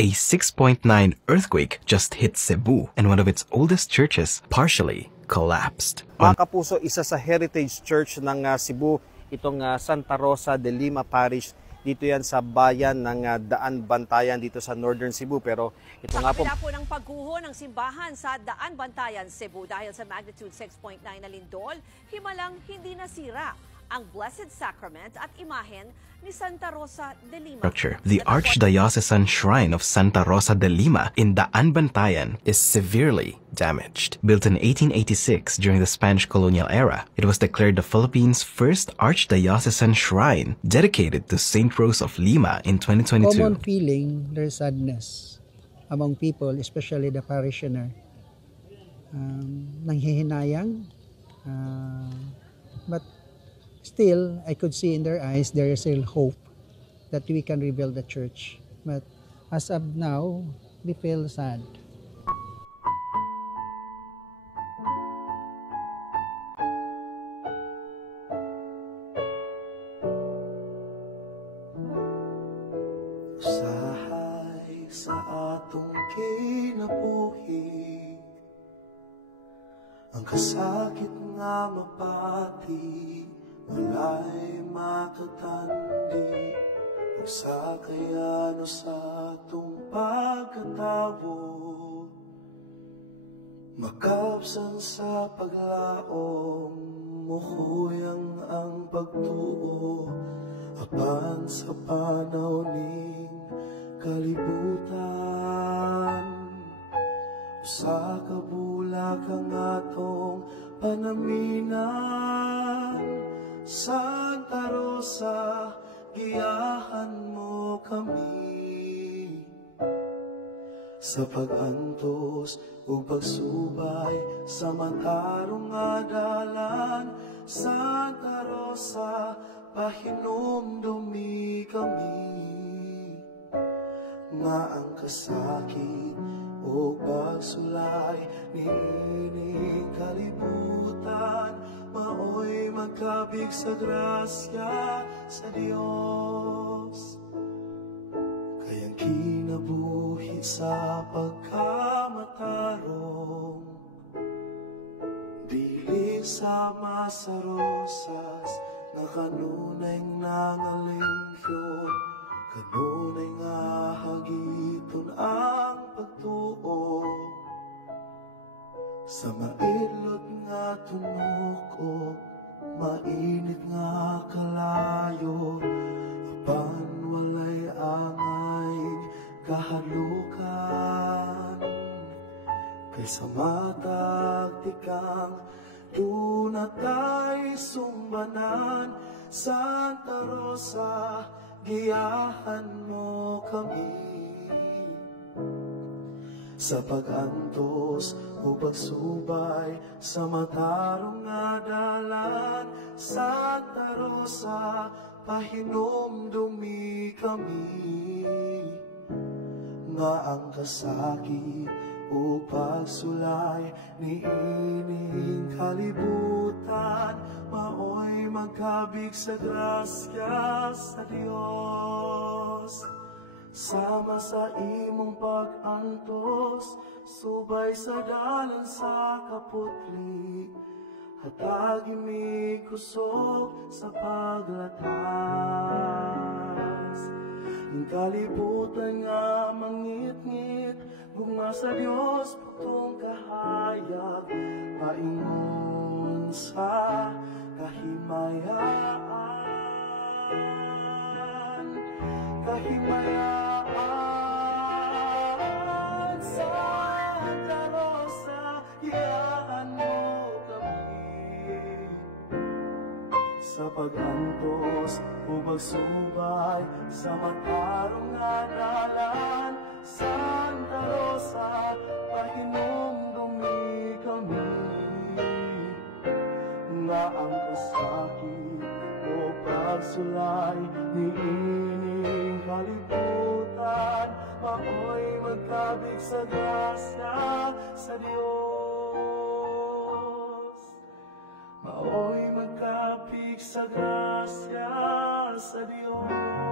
A 6.9 earthquake just hit Cebu, and one of its oldest churches partially collapsed. Mga kapuso, isa sa heritage church ng Cebu, itong Santa Rosa de Lima Parish. Dito yan sa bayan ng Daan Bantayan dito sa Northern Cebu. Pero ito sa nga po, kabila po ng pagguho ng simbahan sa Daan Bantayan, Cebu dahil sa magnitude 6.9 na lindol, himalang hindi nasira ang Blessed Sacrament at imahen ni Santa Rosa de Lima. The Archdiocesan Shrine of Santa Rosa de Lima in Daan Bantayan is severely damaged. Built in 1886 during the Spanish colonial era, it was declared the Philippines' first archdiocesan shrine dedicated to Saint Rose of Lima in 2022. Common feeling, there's sadness among people, especially the parishioner. Nanghihinayang, but still, I could see in their eyes there is still hope that we can rebuild the church. But as of now, we feel sad. Usahay sa atong kinabuhi, ang kasakit nga mapati, walay makatandi. Sa kayano sa atong pagkatawo, makapsan sa paglaom, muhuyang ang pagtuo, apan sa panahon kalibutan. Usa ka bulak ang atong panaminan, Santa Rosa, giyahan mo kami sa pag-antos o pagsubay sa matarong nga dalan. Santa Rosa, pahinumdumi kami nga ang kasakit o pagsulay nining kalibutan, maoy magkabig sa grasya sa Dios. Kayang kinabuhi sa pagkamatarong, dili sama sa rosas, na kanunay nangalingkyon, kanunay nga hagiton ang pagtuo, sa mailot nga tunok, mainit nga kalayo, apan walay angay kahalukan. Kaysa matagtikang dunatay sumbanan, Santa Rosa, giyahan mo kami sa pag-antos o pagsubay sa matarong nga dalan. Santa Rosa, pahinumdumi kami nga ang kasakit o pagsulay ni ining kalibutan, maoy magkabig sa grasya sa Dios. Sama sa imong pag-antos, subay sa dalan sa kaputli, hatagi mi kusog sa paglatas. Ang kalibutan nga mangit-ngit, gugma sa Dios putong kahayag, paingon sa kahimayaan, kahimayaan. Santa Rosa, giyahan mo kami sa pag-antos o pagsubay sa matarong nga dalan. Santa Rosa, pahinumdumi kami nga ang kasakit o pagsulay ni ining kalibutan, maoy magkabig sa grasya sa Dios. Maoy magkabig sa grasya sa Dios.